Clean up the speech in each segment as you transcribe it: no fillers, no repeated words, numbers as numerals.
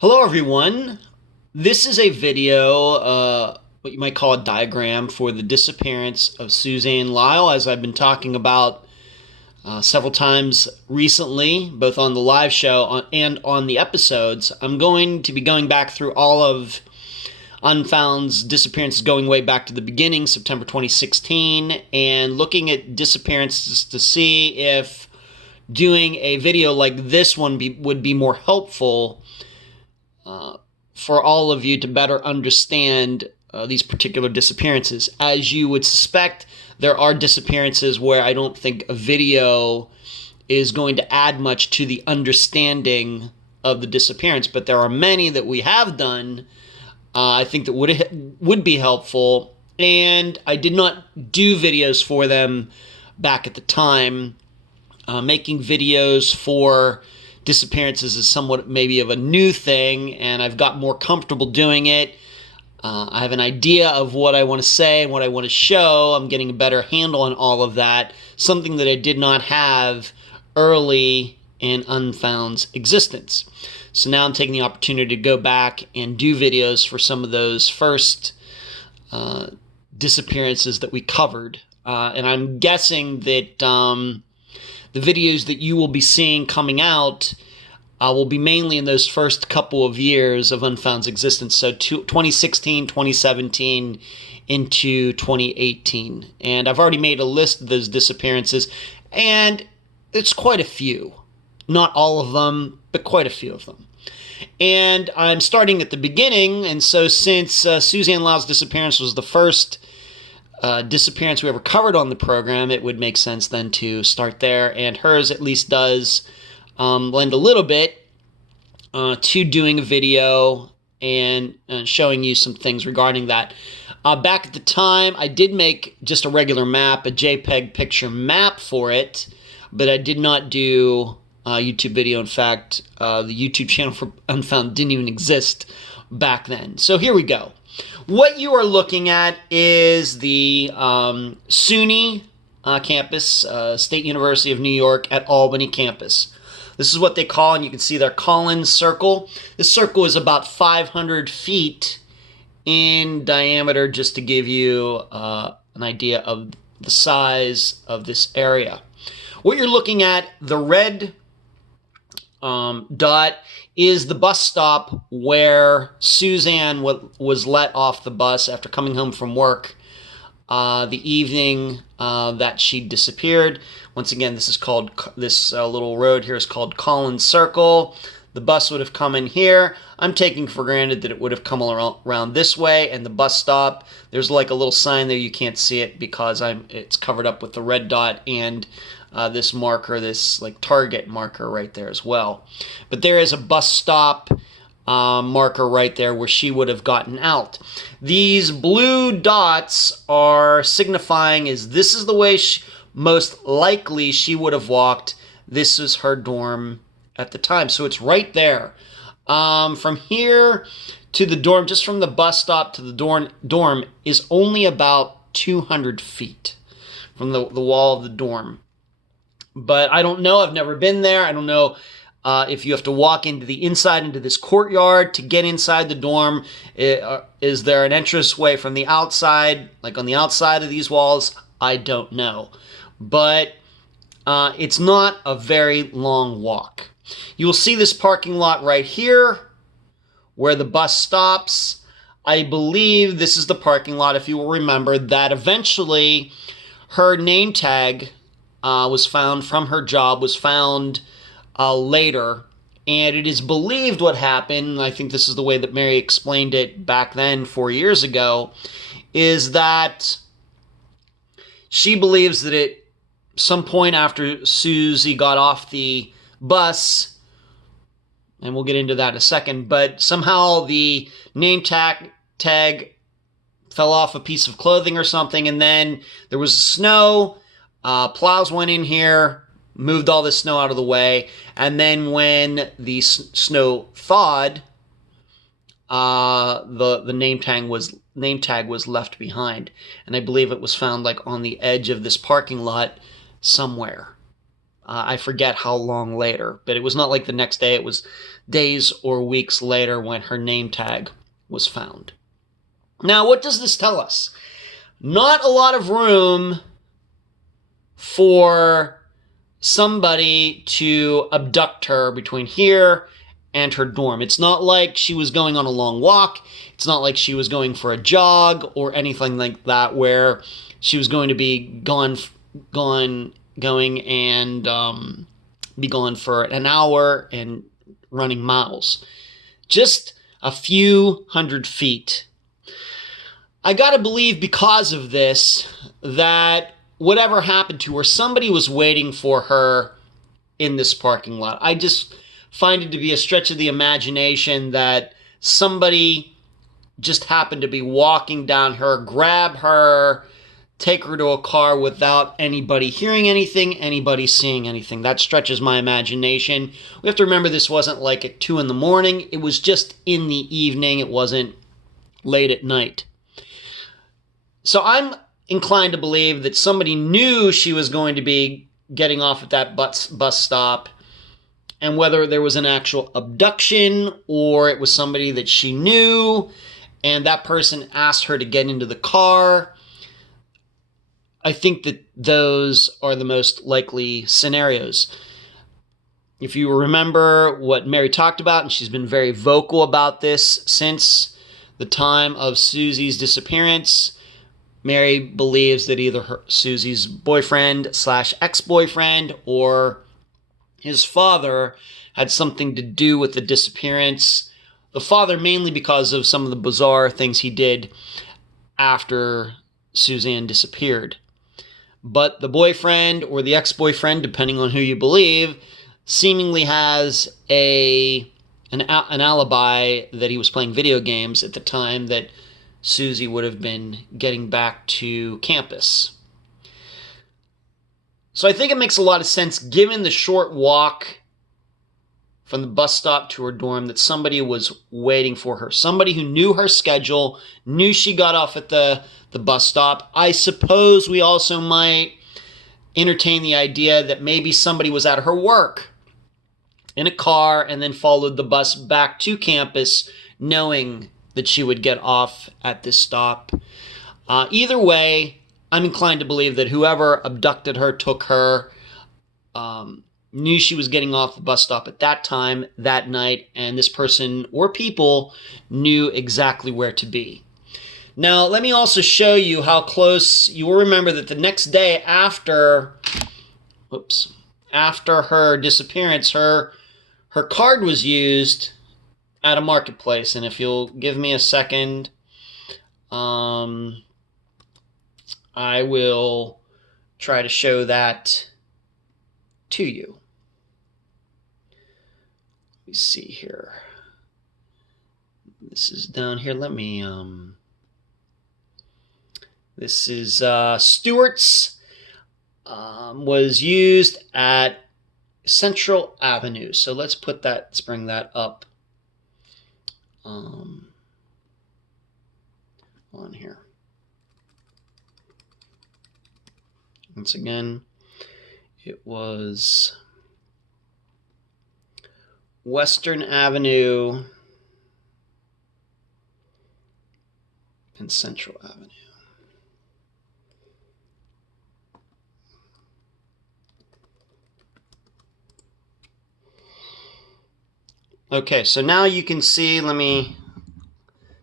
Hello everyone. This is a video, what you might call a diagram for the disappearance of Suzanne Lyall, as I've been talking about several times recently, both on the live show and on the episodes. I'm going to be going back through all of Unfound's disappearances going way back to the beginning, September 2016, and looking at disappearances to see if doing a video like this one would be more helpful for all of you to better understand these particular disappearances. As you would suspect, there are disappearances where I don't think a video is going to add much to the understanding of the disappearance, but there are many that we have done I think that would be helpful, and I did not do videos for them back at the time. Making videos for disappearances is somewhat maybe of a new thing, and I've got more comfortable doing it. I have an idea of what I want to say and what I want to show. I'm getting a better handle on all of that, something that I did not have early in Unfound's existence. So now I'm taking the opportunity to go back and do videos for some of those first disappearances that we covered. And I'm guessing that the videos that you will be seeing coming out will be mainly in those first couple of years of Unfound's existence, so 2016, 2017, into 2018. And I've already made a list of those disappearances, and it's quite a few. Not all of them, but quite a few of them. And I'm starting at the beginning, and so since Suzanne Lyall's disappearance was the first disappearance we ever covered on the program, it would make sense then to start there, and hers at least does lend a little bit to doing a video and showing you some things regarding that. Back at the time, I did make just a regular map, a JPEG picture map for it, but I did not do a YouTube video. In fact, the YouTube channel for Unfound didn't even exist back then. So here we go. What you are looking at is the SUNY campus, State University of New York at Albany campus. This is what they call, and you can see their Collins circle. This circle is about 500 feet in diameter, just to give you an idea of the size of this area. What you're looking at, the red dot, is the bus stop where Suzanne was let off the bus after coming home from work the evening that she disappeared. Once again, this is called, this little road here is called Collins Circle. The bus would have come in here. I'm taking for granted that it would have come around this way, and the bus stop, there's like a little sign there. You can't see it because it's covered up with the red dot and this marker, this like target marker right there as well. But there is a bus stop marker right there where she would have gotten out. These blue dots are signifying is this is the way most likely she would have walked. This is her dorm at the time. So it's right there. From here to the dorm, just from the bus stop to the dorm is only about 200 feet from the wall of the dorm. But I don't know. I've never been there. I don't know if you have to walk into the inside, into this courtyard to get inside the dorm. Is there an entranceway from the outside, like on the outside of these walls? I don't know. But it's not a very long walk. You will see this parking lot right here where the bus stops. I believe this is the parking lot, if you will remember, that eventually her name tag was found from her job, was found later. And it is believed what happened, I think this is the way that Mary explained it back then 4 years ago, is that she believes that at some point after Suzy got off the bus, and we'll get into that in a second, but somehow the name tag fell off a piece of clothing or something, and then there was snow. Plows went in here, moved all the snow out of the way, and then when the snow thawed, the name tag was left behind, and I believe it was found like on the edge of this parking lot somewhere. I forget how long later, but it was not like the next day. It was days or weeks later when her name tag was found. Now, what does this tell us? Not a lot of room for somebody to abduct her between here and her dorm. It's not like she was going on a long walk. It's not like she was going for a jog or anything like that where she was going to be going and be gone for an hour and running miles. Just a few hundred feet. I gotta believe because of this that whatever happened to her, somebody was waiting for her in this parking lot. I just find it to be a stretch of the imagination that somebody just happened to be walking down her, grab her, take her to a car without anybody hearing anything, anybody seeing anything. That stretches my imagination. We have to remember this wasn't like at 2 in the morning. It was just in the evening. It wasn't late at night. So I'm inclined to believe that somebody knew she was going to be getting off at that bus stop, and whether there was an actual abduction or it was somebody that she knew and that person asked her to get into the car, I think that those are the most likely scenarios. If you remember what Mary talked about, and she's been very vocal about this since the time of Suzy's disappearance, Mary believes that either Suzy's boyfriend / ex-boyfriend or his father had something to do with the disappearance. The father mainly because of some of the bizarre things he did after Suzanne disappeared. But the boyfriend or the ex-boyfriend, depending on who you believe, seemingly has an alibi that he was playing video games at the time that Suzy would have been getting back to campus. So I think it makes a lot of sense, given the short walk from the bus stop to her dorm, that somebody was waiting for her. Somebody who knew her schedule, knew she got off at the bus stop. I suppose we also might entertain the idea that maybe somebody was at her work in a car and then followed the bus back to campus, knowing that she would get off at this stop. Either way, I'm inclined to believe that whoever abducted her, took her, knew she was getting off the bus stop at that time, that night, and this person or people knew exactly where to be. Now, let me also show you how close. You will remember that the next day after her disappearance, her card was used at a marketplace. And if you'll give me a second, I will try to show that to you. Let me see here. This is down here. Let me, this is Stewart's, was used at Central Avenue. So let's bring that up on here. Once again, it was Western Avenue and Central Avenue. Okay, so now you can see, let me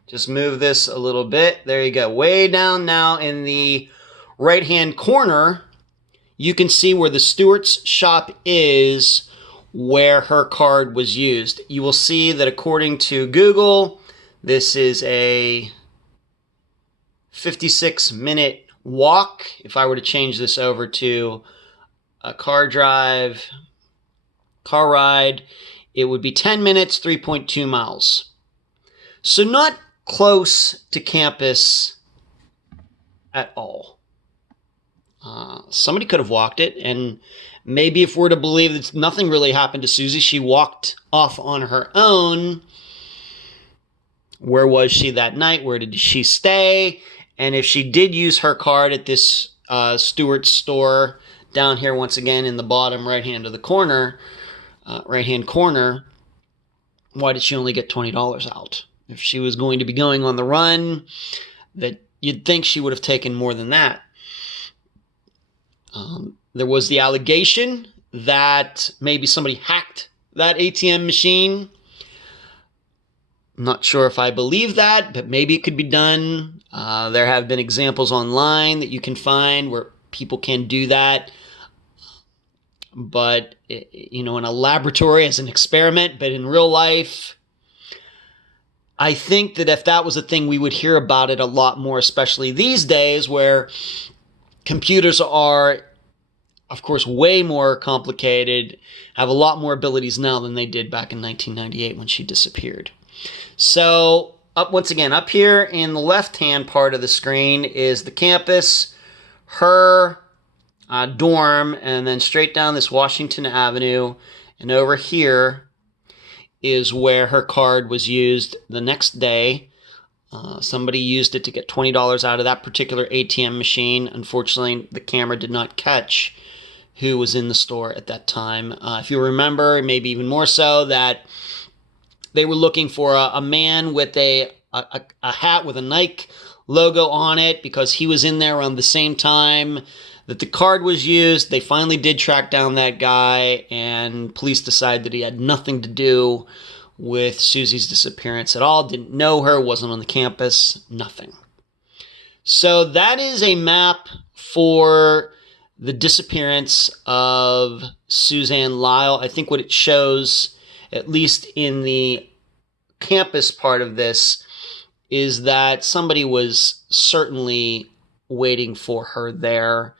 just move this a little bit. There you go. Way down now in the right-hand corner, you can see where the Stewart's shop is, where her card was used. You will see that according to Google, this is a 56-minute walk. If I were to change this over to a car ride, it would be 10 minutes, 3.2 miles. So not close to campus at all. Somebody could have walked it, and maybe if we're to believe that nothing really happened to Suzy, she walked off on her own. Where was she that night? Where did she stay? And if she did use her card at this Stewart's store down here once again in the bottom right-hand corner, why did she only get $20 out? If she was going to be going on the run, that you'd think she would have taken more than that. There was the allegation that maybe somebody hacked that ATM machine. I'm not sure if I believe that, but maybe it could be done. There have been examples online that you can find where people can do that. But, you know, in a laboratory as an experiment, but in real life, I think that if that was a thing, we would hear about it a lot more, especially these days where computers are, of course, way more complicated, have a lot more abilities now than they did back in 1998 when she disappeared. So, once again, up here in the left-hand part of the screen is the campus, her dorm, and then straight down this Washington Avenue, and over here is where her card was used the next day. Somebody used it to get $20 out of that particular ATM machine. Unfortunately, the camera did not catch who was in the store at that time. If you remember, maybe even more so, that they were looking for a man with a hat with a Nike logo on it because he was in there around the same time that the card was used. They finally did track down that guy, and police decided that he had nothing to do with Suzy's disappearance at all, didn't know her, wasn't on the campus, nothing. So that is a map for the disappearance of Suzanne Lyall. I think what it shows, at least in the campus part of this, is that somebody was certainly waiting for her there,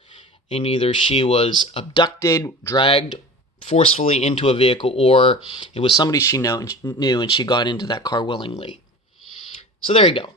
and either she was abducted, dragged forcefully into a vehicle, or it was somebody she knew and she got into that car willingly. So there you go.